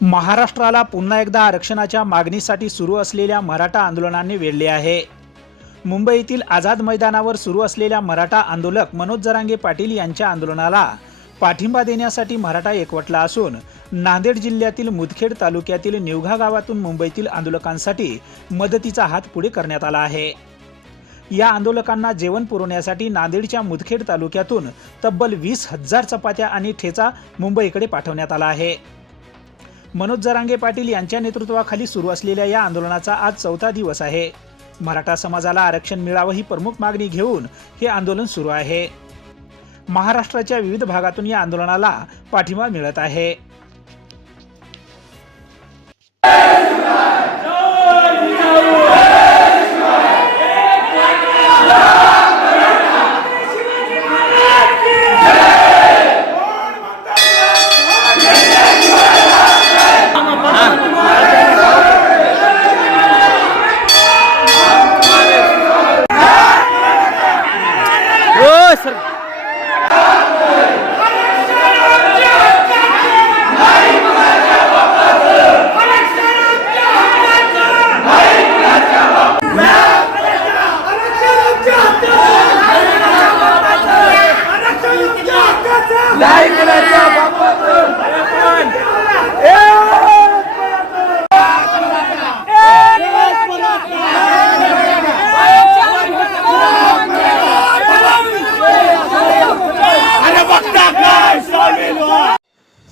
महाराष्ट्राला पुन्हा एकदा आरक्षणाच्या मागणीसाठी सुरू असलेल्या मराठा आंदोलनाने वेढले आहे. मुंबईतील आझाद मैदानावर सुरू असलेल्या मराठा आंदोलक मनोज जरांगे पाटील यांच्या आंदोलनाला पाठिंबा देण्यासाठी मराठा एकवटला असून नांदेड जिल्ह्यातील मुदखेड तालुक्यातील निवघा गावातून मुंबईतील आंदोलकांसाठी मदतीचा हात पुढे करण्यात आला आहे. या आंदोलकांना जेवण पुरवण्यासाठी नांदेडच्या मुदखेड तालुक्यातून तब्बल वीस हजार चपात्या आणि ठेचा मुंबईकडे पाठवण्यात आला आहे. मनोज जरांगे पाटील यांच्या नेतृत्वाखाली सुरू असलेल्या या आंदोलनाचा आज चौथा दिवस आहे. मराठा समाजाला आरक्षण मिळावं ही प्रमुख मागणी घेऊन हे आंदोलन सुरू आहे. महाराष्ट्राच्या विविध भागातून या आंदोलनाला पाठिंबा मिळत आहे.